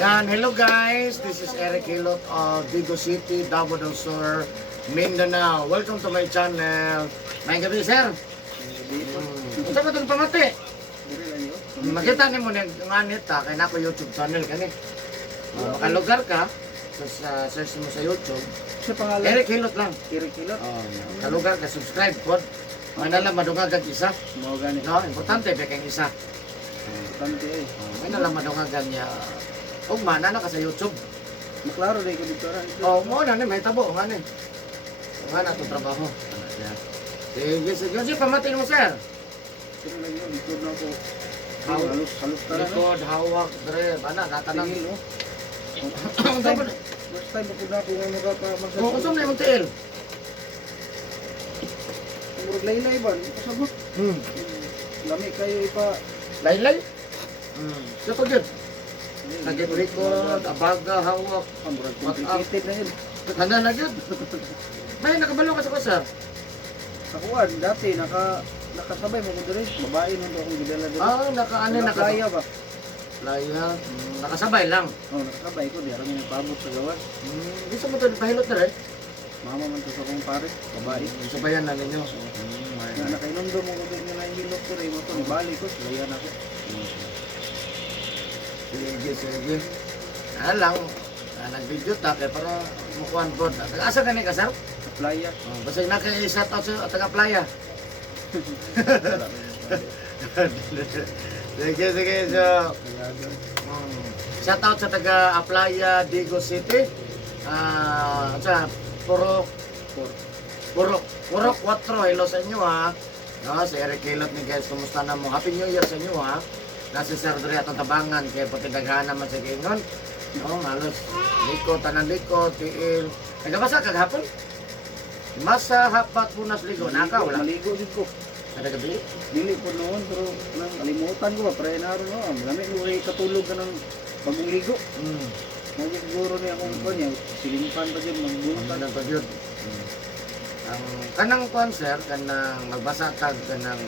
Yan, hello guys, this is Eric Hilot of Vigo City, Davao del Sur, Mindanao. Welcome to my channel. May gabi, sir. Ito ba itong pamati? Makita niyo mo na yung anit ha, kaya na ako YouTube channel kani. Makalugar ka, search mo sa YouTube. Sa pangalan? Eric Hilot lang. Eric Hilot? Kalugar ka, subscribe po. Manala madungagag isa. Mga ganit. No, importante ba kayong isa. Tante eh. May nalang madungagag niya. Huwag mana na ka sa YouTube. Maklaro na ikaw dito rin. Oo, mo na may tabo, nga ni. Nga na itong trabaho. Sige, sige. Sige, pamatin mo, sir. Pero lang yun, likod na ako. Hawak. Halos ka na. Likod, hawak, dre. Bana, natanang. Tingil, no? Ang tabo na. First time ako na ako nga makapamasal. Oo, kusong na yung tiil. Ang murag laylay ba? Pasabot. Lami kayo ipa... Laylay? Siya to yun. Naging likod, abaga, hawak. Ang murag complicated na yun. Handa na yun. May nakabalo ka sa kusa. Sa kuwan, dati nakasabay mo ko doon. Babae nung akong gidala doon. Nakaano, Playa ba? Playa. Nakasabay lang. Oo, nakasabay ko. Di alam yung nagpabot sa gawas. Gusto mo ito, pahilot na rin. Mama man to sa kong pare. Babae. Sabayan na ninyo. Nga nakainundo mo ko doon na hilot ko rin mo to. Bali ko. Layan ako. Sige, sige. Lang, nag-video ta kaya para mukuhan po. Asa ka ni kasar? Sa playa. Basta naka-shout out sa taga-playa. Sige, sige. So, shout out sa taga-Aplaya, Vigo City. Purok 4. Hello sa inyo ha. No, si Eric Hilot ni guys, kumusta na mo? Happy New Year sa inyo ha. Nasa Sir Dre atong tabangan kay pati daghan naman sa kingon. No, halos liko tanan liko tiil. Nagabasa kagahapon? Masa hapat punas ligo naka wala. Maligo din ko. Kada gabi. Dili po noon pero nang kalimutan ko ba pre na ro no. Lami ko kay katulog ka ng bagong ligo. Mo siguro ni akong kanya silimpan pa jud magbuntan Ang to yun. Ang kanang concert kanang magbasa tag kanang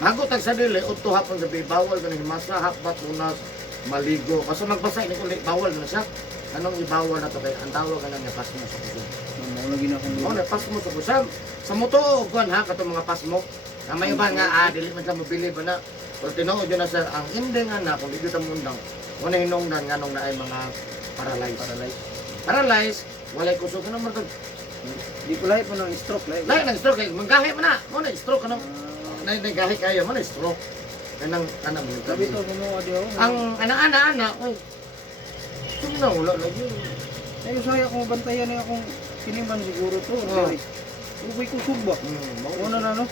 magutag sa dili udto hapon gabi bawal kanang masa hapat punas maligo. Kasi magbasa ini kulit bawal na siya. Anong ibawal na to kay ang tawag kanang pasmo sa kusog. mo lagi na akong Oh, pasmo sa kusog. Sa moto kuan ha katong mga pasmo. Na may ba nga dili man sa mobili ba na. Pero tinuod yun na sir ang hindi nga na kung dito ta mundang. Wala hinungdan nganong na ay mga paralyzed. Paralyzed, walay kusog ka naman to. di ko lahi po ng stroke lahi. Lahi ng stroke kay manggahi man na. Mo na stroke kanang nagahi kayo mo na stroke. Kanang ana mo. Sabi to mo adi ako. Ang ana oy. Tumna wala lagi. Ay usaya ko bantayan ni akong kiniman siguro to. Ubay ko suba. Mo na no.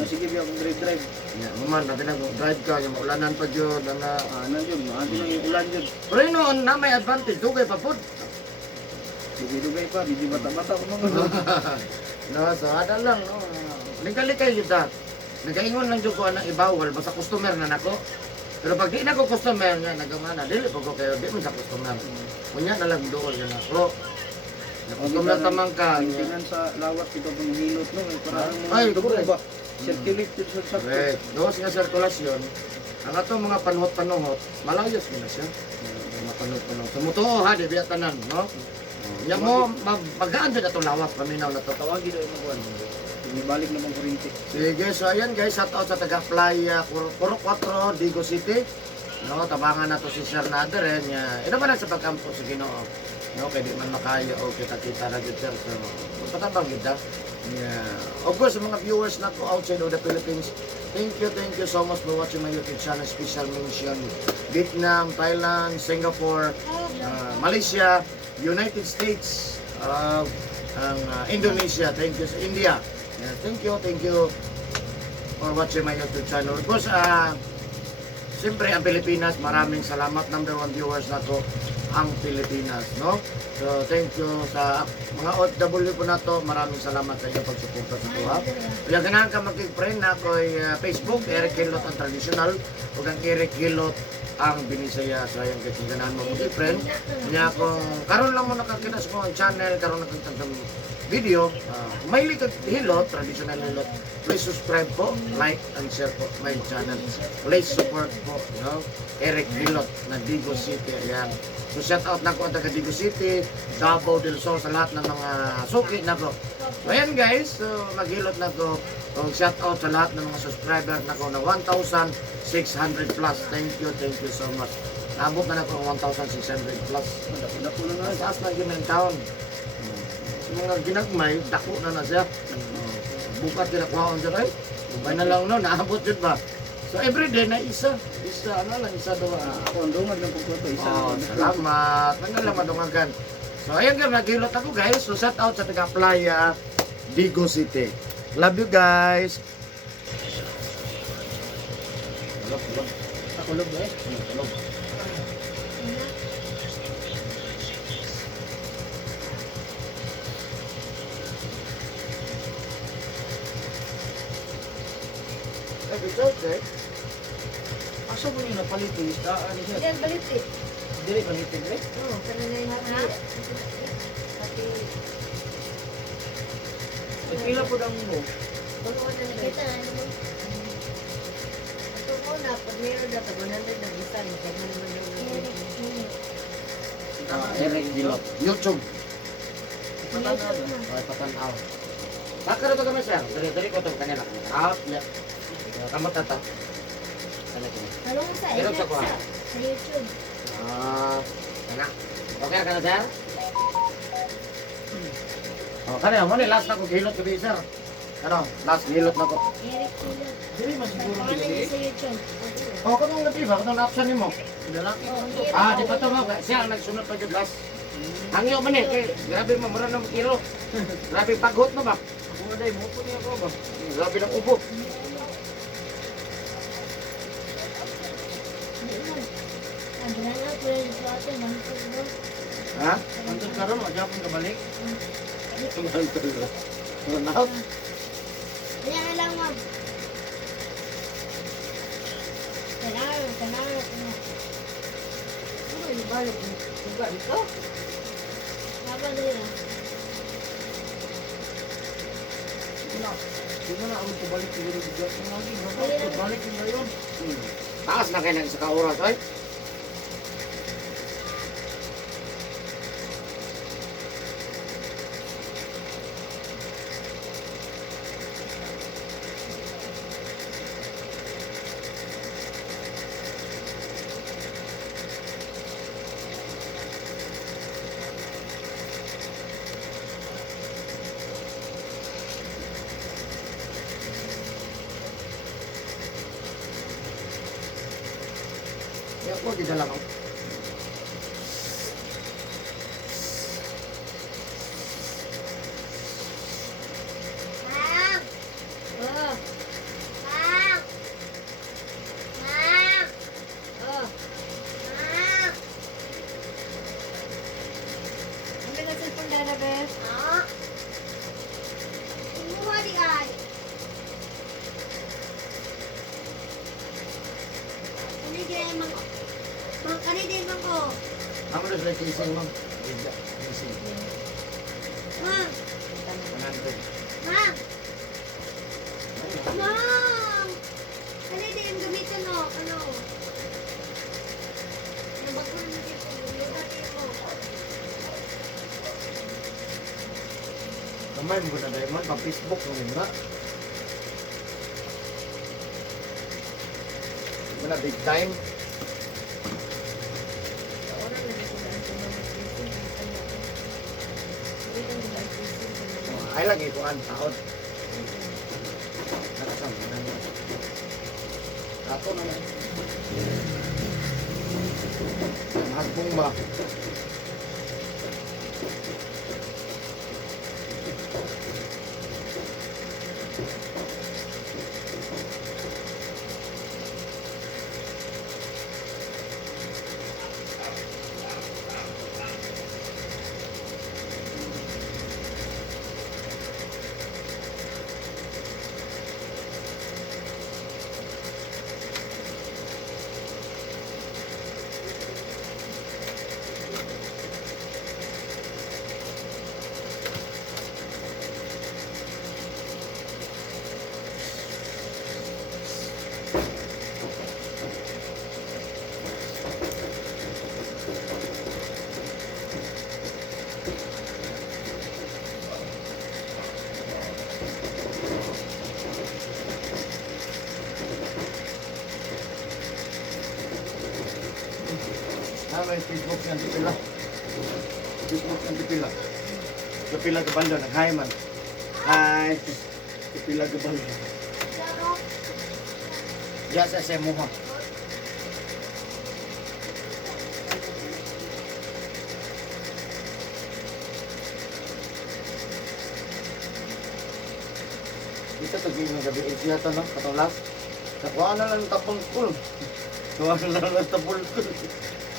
Na sige biya akong drive. Ya, maman natin nag-drive ka, yung maulanan pa dyan, na Nandiyon, maati nang yung ulan dyan. pero yun noon na may advantage, dugay pa po. Dugay-dugay pa, hindi bata-bata ko mga. No, so ada lang, no. Lingkalikay yun ta. Nagaingon lang dyan ko anang ibawal, basta customer na nako. Pero pag di na ko customer nga, nagamana, dili po ko kayo, di mo sa customer. Kunya na lang doon yun ako. Customer tamang ka. Tingnan sa lawat ito pang hilot no, parang Ay, dugo correct. ba? Circulated sa sakto. Correct. Doon nga sirkulasyon, ang ato mga panuhot-panuhot, malayos mo na siya. Mga panuhot-panuhot. Sumutuo ha, di biya tanan, no? Yan mo, magaan dyan itong lawas, paminaw na to. Tawagin daw yung mga Ibalik naman kurinti. Sige, so ayan guys, shout out sa taga-Playa, Purok 4, Vigo City. No, tabangan na to si Sir Nader, ito ba na sa pagkampo sa Ginoo? No, kaya di man makaya o kita-kita na dyan, sir. So, patabang kita. Yeah. Of course, sa mga viewers na ko outside of the Philippines, thank you so much for watching my YouTube channel. Special mention Vietnam, Thailand, Singapore, Malaysia, United States, Indonesia. Thank you sa India. Yeah, thank you for watching my YouTube channel. Of course, siyempre ang Pilipinas, maraming salamat. Number 1 viewers na to ang Pilipinas, no? So, thank you sa mga OFW po na to. Maraming salamat sa inyong pagsuporta sa tuwa. Kaya ganahan ka mag-friend na ako ay Facebook, Eric Hilot ang traditional, o ang Eric Hilot ang Binisaya. So, ayan kasi ganahan mo mag-friend. Kaya kung karon lang mo nakakinas mo ang channel, karon nakakita video. May hilot, traditional hilot. Please subscribe po, like and share po my channel. Please support po, Eric Hilot na Digo City. Ayan. So shout out na ko ang taga Digo City, Davao del Sur sa lahat ng mga suki na ko. So ayan guys, so maghilot na ko. Shout out sa lahat ng mga subscriber na ko na 1,600 plus. Thank you so much. Naabot na ko 1,600 plus. Dako na nga. Taas na yun ng taon. Sa mga ginagmay, dako na siya. Bukat kinakuha ko dyan ay. May na lang no, naabot yun ba? So everyday na isa daw. Ako ang dungag ng pagkuto. Salamat. Nangala madungagan. So ayan guys, naghilot ako guys. So shout out sa taga Playa, Digo City. Love you guys. Tulog. Kulog eh. Tulog. Asa mo yung napalit eh? Ano siya? Yan, balit eh. Dili palitin eh? Oo, pero na yung hati. Hati. Pila po lang mo. Bago ko na nakita na naman. Ito ko na, pag meron na ito, 100 na isa. Kaya mo naman yung Eric Hilot. YouTube. Ay, patanaw. Bakit ito kami sir? Dari ko itong kanila. Kamot na ito. Ano mo sa Meron sa kuha. Sa YouTube. Anak. Okay ka na sir? Kanina mo ni last na ko gilot ko sir. Ano? Last gilot na ko. Eric Hilot. Dili mas siguro Pangalan dili. niya sa YouTube. Katong natiba, katong na-option ni mo. Lalaki. Di pa ito mo. Siya ang nagsunod pa dyan last. Hangyo man eh. Kay, grabe mamura ng kilo. Grabe paghot na ba? Ako na dahil, mupo niya ako ba? Grabe ng ubo. Ang na, pwede sa atin. Mantok mo. Ha? Antod ka ron, magyapon ka balik. Ano? Kaya na lang, ma'am. Kailangan. Ano yung balik mo? Diba ito? Dapat nila. Di mo na ako pabalik siguro dito. Kung lagi, balik yung ngayon. Taas na kayo ng isa ka oras, ay? Ya, kok di dalam. Ma'am! Oh! Ma'am! Ma'am! Oh! Ma'am! Ano ka cellphone dada, Bes? Ha? Kumuha di ay. Kanigay mang... Mang kanigay mang ko. Kamu udah selesai kising, Mam? Tidak, kising. Ma'am! 100. Ma'am! Ma'am! Kanigay yung gamitin mo. Ano? Nabag ko naman dito. Yung natin mo. Kamay mo na dahil man, pa-Facebook mo na. Mo na big time. Orang na sila ang tumamas-isip. Ay lagi ko ang taon. Nakasama na niya. Ato na na. Magbong ba? May Facebook niyan, di pila. Facebook niyan, di pila. Di pila kabalo, nag-hi man. Hi. Di pila kabalo. Ya sa mo ha. Kita tagi ng gabi isiyata no, katulas. Nakuha na lang tapong kul. Nakuha na lang tapong kul.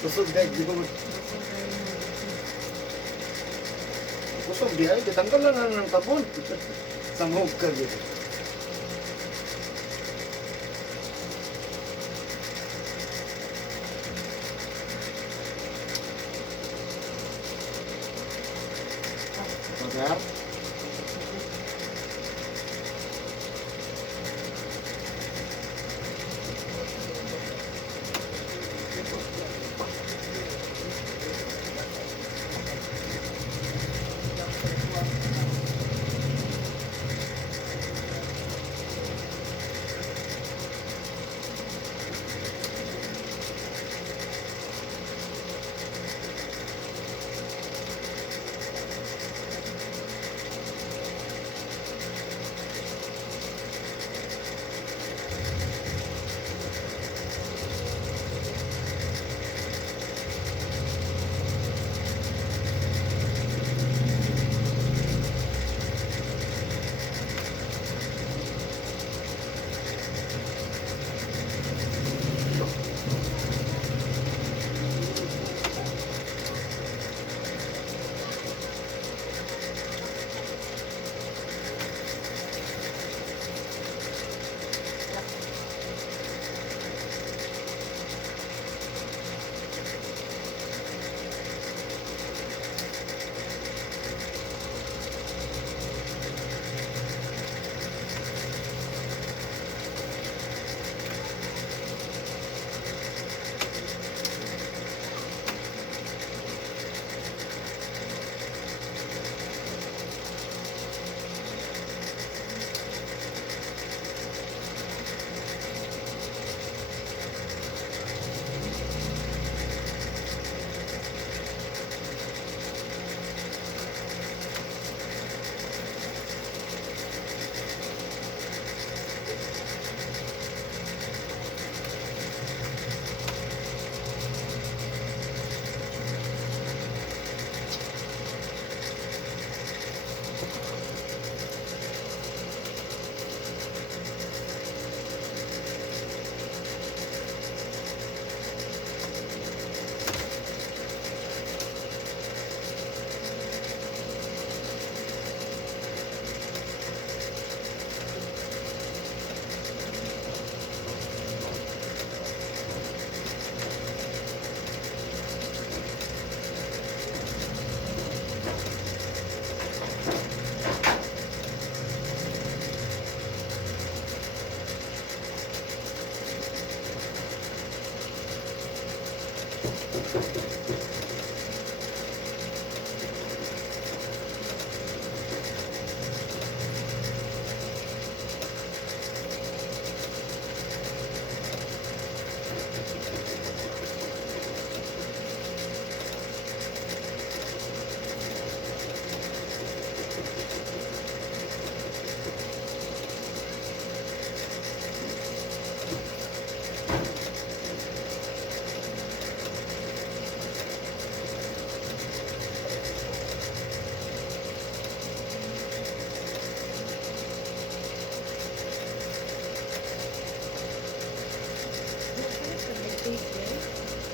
Kusog guys, di ko. Kusog di ay, ditanggal na lang ng tapon. Sangog ka gitu. Okay.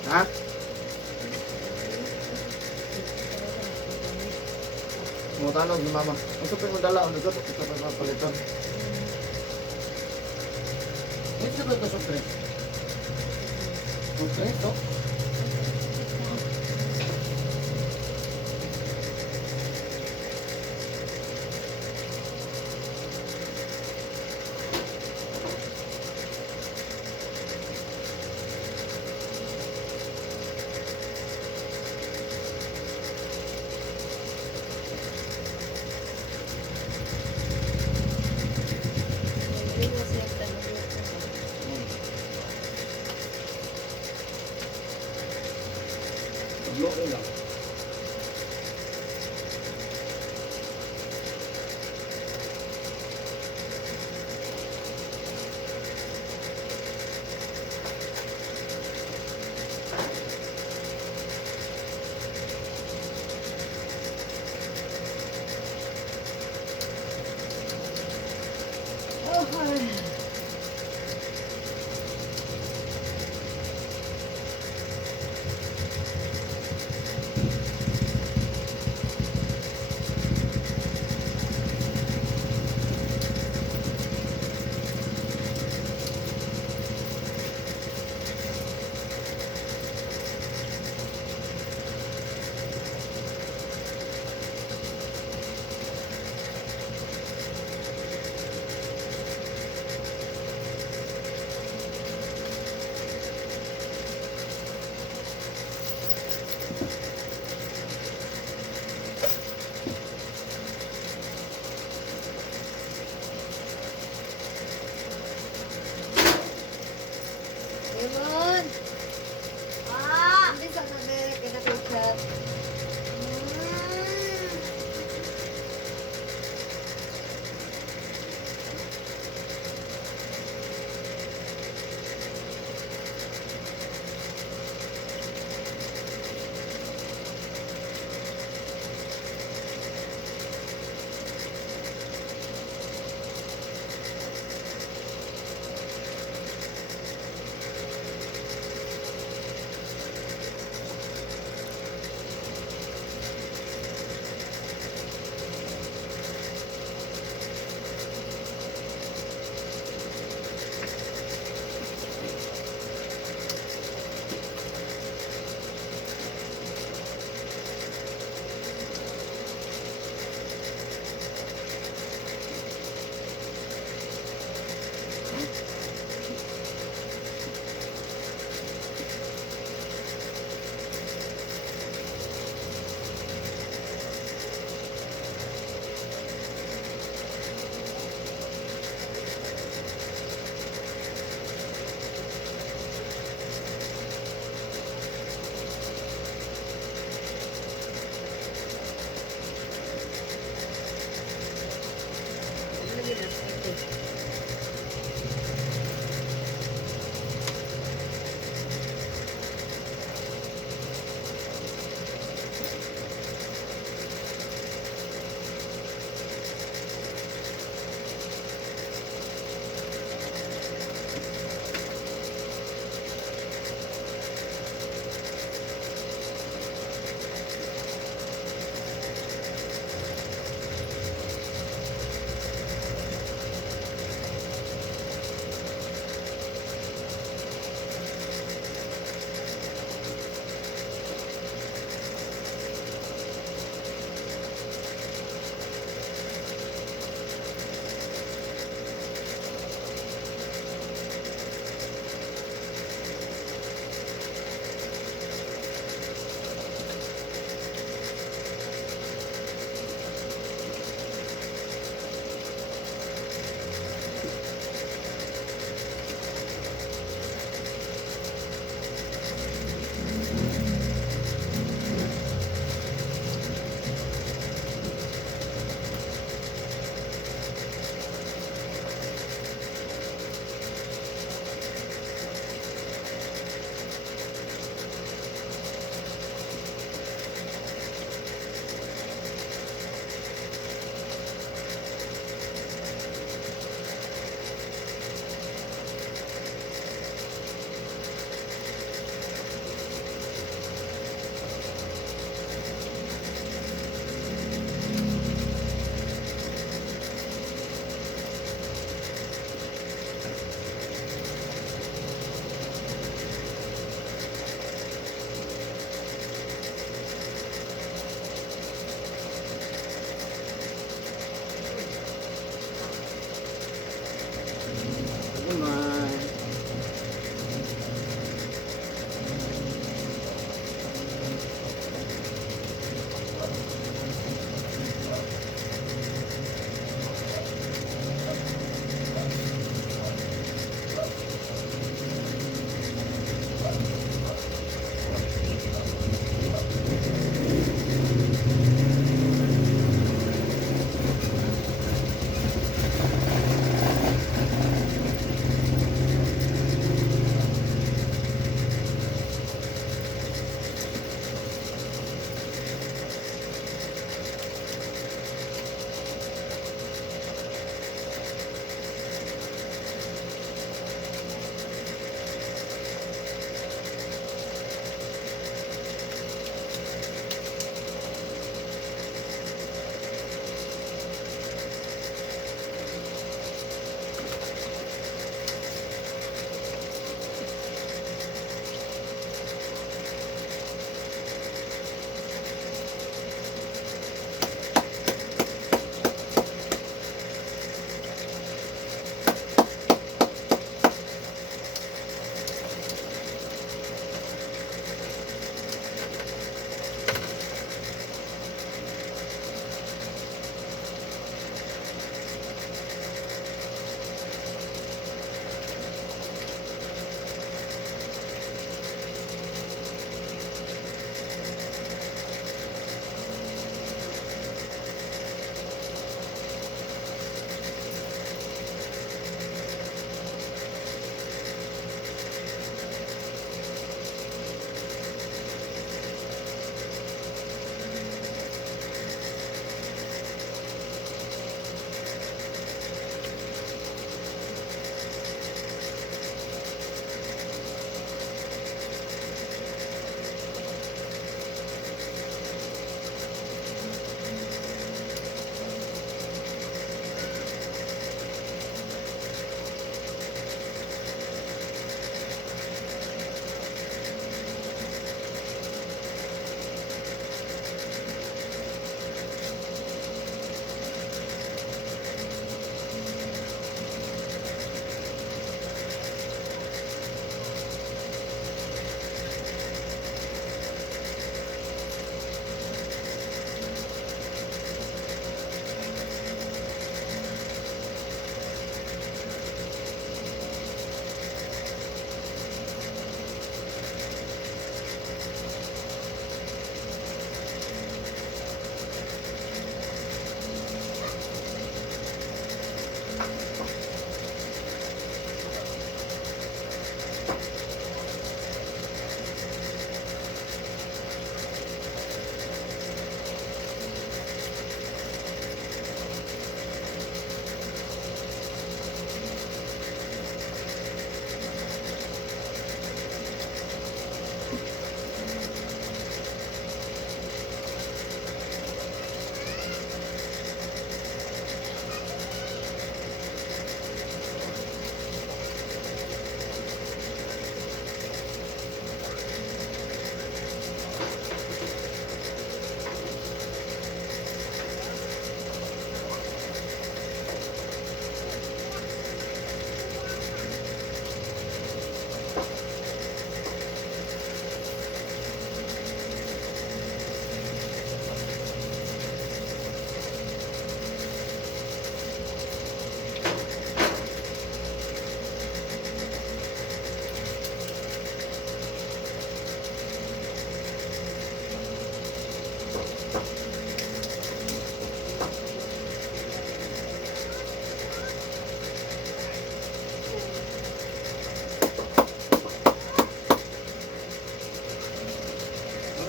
Ha? Mau tanong ni mama. Ang supin mo dala, ano ito? Ito pa mapalitan. Ito ba ito supin? Supin ito? Tudlo ko lang.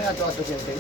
Ano nga ito siyempre?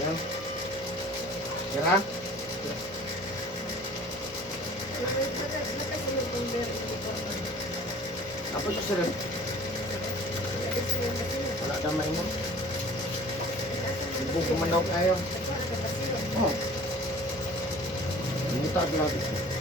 yan. Kira? Apa itu sir? Wala damay mo. Ibu kumandaw kayo. Oh. Minta lagi.